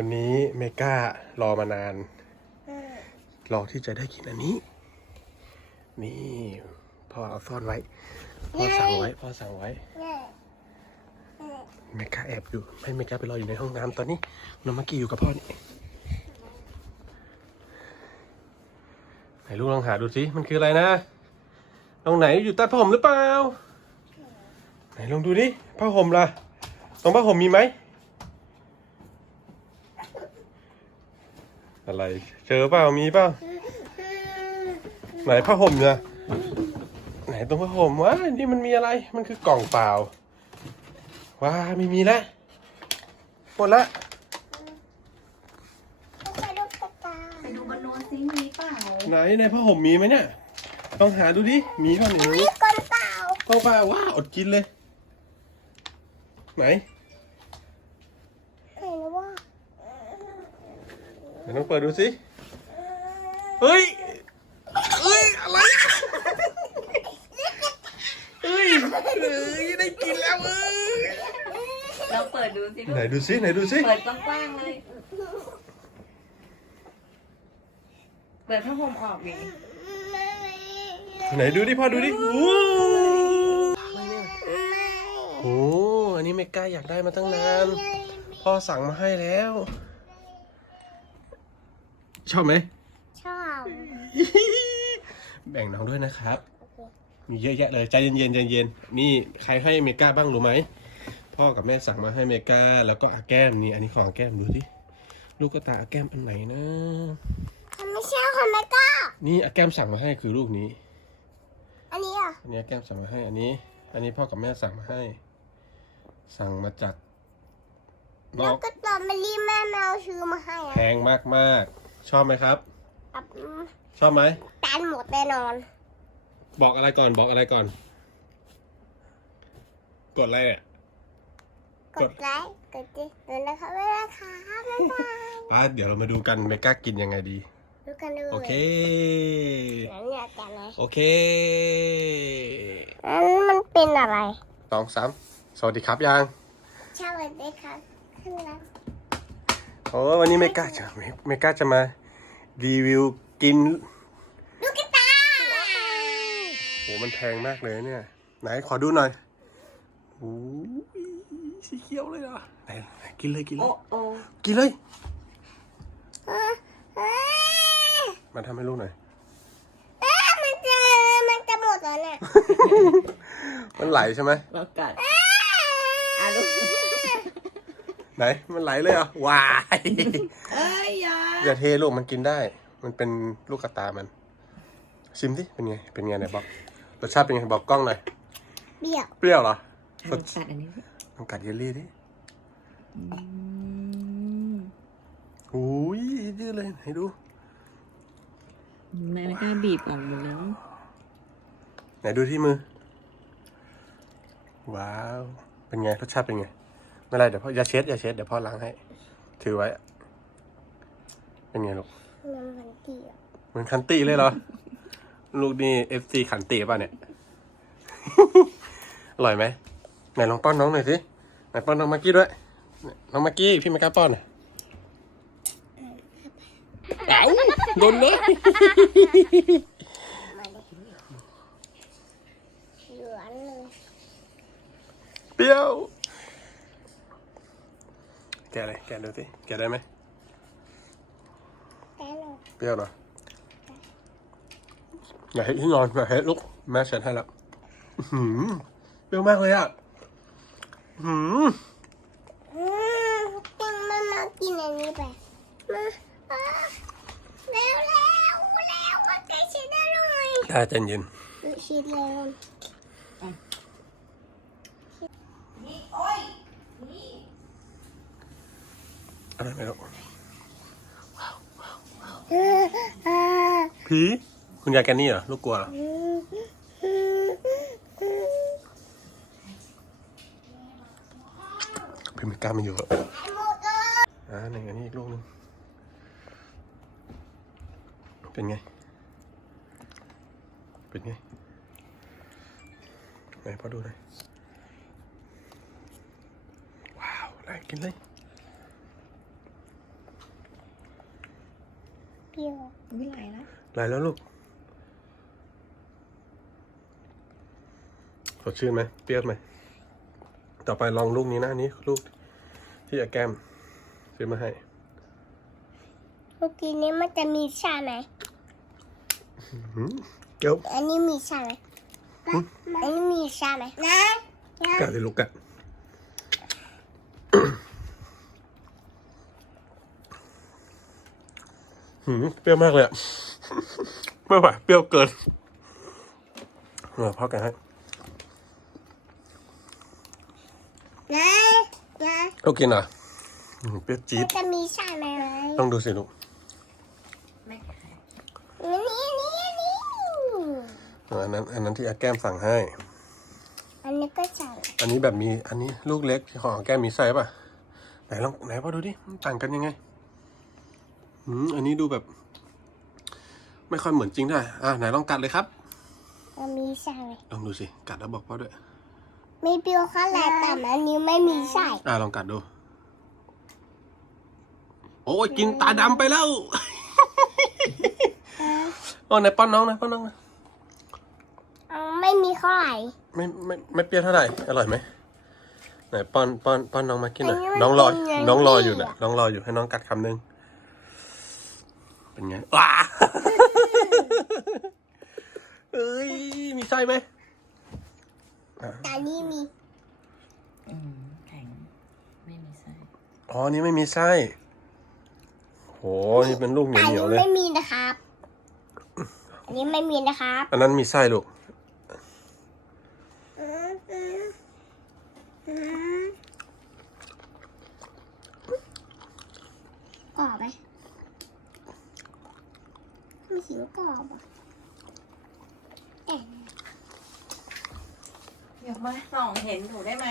วันนี้เมก้ารอมานาน รอที่จะได้กินอันนี้ นี่พ่อเอาซ่อนไว้พ่อสั่งไว้พ่อสั่งไว้เมก้าแอบอยู่ให้เมก้าไปรออยู่ในห้องน้ำตอนนี้น้องมักกี้อยู่กับพ่อนี่ไหนลูกลองหาดูสิมันคืออะไรนะตรงไหนอยู่ใต้ผ้าห่มหรือเปล่า ไหนลองดูดิผ้าห่มล่ะตรงผ้าห่มมีไหม อะไร เจอเปล่ามีเปล่าไหนผ้าห่มเนี่ยไหนตรงผ้าห่มวะนี่มันมีอะไรมันคือกล่องเปล่าว้าไม่มีแล้วหมดละไปดูบนโน้นซิมีเปล่าไหนในผ้าห่มมีไหมเนี่ยลองหาดูดิมีเปล่าเนี่ยมีคนเปล่ากล่องเปล่าว้าอดกินเลยไหน เห็นว่า ไหนลองเปิดดูสิ เฮ้ย เฮ้ย อะไรอะเฮ้ยเฮ้ยได้กินแล้วเอ้ยเราเปิดดูสิลูกไหนดูสิไหนดูสิ เปิดกว้างๆเลย เปิดผ้าห่มออกดิไหนดูดิพ่อดูดิโอ้โหอันนี้ไม่กล้าอยากได้มาตั้งนาน พ่อสั่งมาให้แล้ว ชอบไหม ชอบแบ่งน้องด้วยนะครับ มีเยอะแยะเลยใจเย็นๆใจเย็นๆนี่ใครให้เมก้าบ้างรู้ไหมพ่อกับแม่สั่งมาให้เมก้าแล้วก็อาแก้มนี่อันนี้ของอาแก้มดูดิลูกกระตายอาแก้มอันไหนนะมันไม่ใช่คนไม่กล้านี่อาแก้มสั่งมาให้คือลูกนี้ อันนี้อะอันนี้อาแก้มสั่งมาให้อันนี้ อันนี้พ่อกับแม่สั่งมาให้ สั่งมาจากนแล้อวกก็ตอนมารีแม่แมวซื้อมาให้แพอะงมากๆ ชอบไหมครับแบบชอบไหมตานหมดแน่นอน บอกอะไรก่อนบอกอะไรก่อน กดอะไรเนี่ยกดไลค์กดติดตามนะคะเวลาค่ะบ๊ายบายป้าเดี๋ยวเรามาดูกันเมก้ากินยังไงดีดูกันเลยโอเคแล้วเนี่ยแต่ไหนโอเคอันมันเป็นอะไรสองสามสวัสดีครับยังสวัสดีครับขึ้นแล้วโอ้วันนี้เมก้าจะเมก้าจะมา รีวิวกินลูกกระตาโหมันแพงมากเลยเนี่ย ไหนขอดูหน่อยโอ้ยสีเขียวเลยเหรอไหนไหนกินเลยกินเลโอ้ยโอ้กินเลยเอ้ยเอ้ยมาทำให้ลูกหน่อย เอ้ยมันจะมันจะหมดแล้วเนี่ยมันไหลใช่ไหมเรากัดอะลูกไหนมันไหลเลยเหรอวาย เอ้ย อยาอย่าเทลูกมันกินได้ มันเป็นลูกกระตามัน ชิมดิเป็นไง เป็นไงไหนบอกรสชาติเป็นไงบอกกล้องหน่อยเบี้ยวเปรี้ยวเหรออะลองกัดอันนี้สิลองกัดเยลลี่ดิอืมโอ้ยยืดเลยไหนดู แม่ไม่กล้าบีบออกหมดแล้ว ไหนดูที่มือ ว้าว เป็นไงรสชาติเป็นไง ไม่เป็นไรเดี๋ยวพ่ออย่าเช็ดอย่าเช็ดเดี๋ยวพ่อล้างให้ ถือไว้ เป็นไงลูกมันมันเกี่ยวเหมือนคันติเลยเหรอ ลูกนี่เอฟซีขันติป่ะเนี่ย อร่อยไหมไหนลองป้อนน้องหน่อยสิไหนป้อนน้องมากกี้ด้วยเนี่ยน้องมากกี้พี่ไม่กล้าป้อนอะเอ้าโดนเลยเหลือนเลยเปรี้ยว แกะเลยแกะดูสิแกะได้ไหมแต่หนู เปรี้ยวเหรออย่าให้ที่นอนอย่าให้ลุกแม่เช็ดให้แล้วอื้อหือเปรี้ยวมากเลยอะอื้อหืออืมกินมันมากินอันนี้ไปมาอะเร็วเร็วเร็วว่าใกล้ชิดได้เลยได้ใจเย็นดูชิดเลยอะไรไม่รู้ เอออ่า ผีคุณยายแกนนี่เหรอลูกกลัวเหรออืมพี่ไม่กล้ามาอยู่อะไอ้หมดเลยอ่าหนึ่งอันนี้อีกลูกหนึ่งเป็นไง เป็นไง ไหนพอดูหน่อยว้าวไหนกินเลย เปรี้ยวไม่ไหลแล้วไหลแล้วลูกสดชื่นไหมเปรี้ยวไหมต่อไปลองลูกนี้นะอันนี้ลูกที่อาแก้มซื้อมาให้เมื่อกี้นี้มันจะมีชาไหมหืมเดี๋ยวอันนี้มีชาไหมอันนี้มีชาไหมนะนะกัดสิลูกกัด หืมเปรี้ยวมากเลยอะไม่ไหวเปรี้ยวเกินเออพ่อแกะให้นะนะลูกกินเหรอะเปรี้ยวจี๊มัดนจะมีชาไหมต้องดูสิลูกไม่อันนี้อันนี้อันนี้เอออันนั้น อันนั้นที่อาแก้มสั่งให้ อันนี้ก็ชาอันนี้แบบมี อันนี้ลูกเล็กของอาแก้มมีไส้ป่ะ ไหนลองไหนพ่อดูดิมันต่างกันยังไง อืมอันนี้ดูแบบ ไม่ค่อยเหมือนจริงเท่าไหร่อะไหนลองกัดเลยครับมันมีชาไหมลองดูสิกัดแล้วบอกพ่อด้วยไม่เปรี้ยวข้าวแหละแต่อันนี้ไม่มีไส้อะลองกัดดู โอ้ยกินตาดำไปแล้วโอ้ไหนป้อนน้องหนะป้อนน้องหนะเอาไม่มีข้าวไหลไม่ไม่ไม่เปรี้ยวเท่าไหร่อร่อยไหมไหนป้อนป้อนป้อนน้องมากินหน่อยอันนี้มันน้องรอเป็นไงน้องรออยู่พี่นะอะน้องรออยู่ให้น้องกัดคำหนึ่ง เป็นไงว้าเอ้ย มีไส้ไหมอะแต่อันนี้มี อืมแข็งไม่มีไส้อ๋อ นี่ไม่มีไส้ โห นี่เป็นลูกเหนีแต่ยวอันเหนียวเลยนี้ไม่มีนะครับ อันนี้ไม่มีนะครับ อันนั้นมีไส้ลูกอืมอืมอืมกรอบไหม มีเสียงกรอบอะแต่เดี๋ยวมาส่องเห็นหนูได้ไหม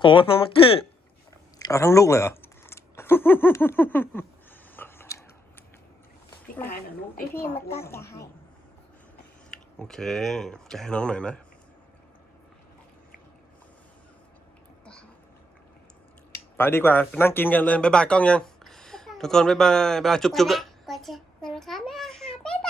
โหน้องมักกี้ เอาทั้งลูกเลยเหรอ พี่กายหนูลูกติดพี่มันก็จะให้ โอเคจะให้น้องหน่อยนะ ไปดีกว่าไปนั่งกินกันเลย บ๊ายบายกล้องยัง ทุกคนบ๊ายบายบ๊ายบายจุ๊บจุ๊บด้วย กดแชร์กดนะครับแม่ค่ะ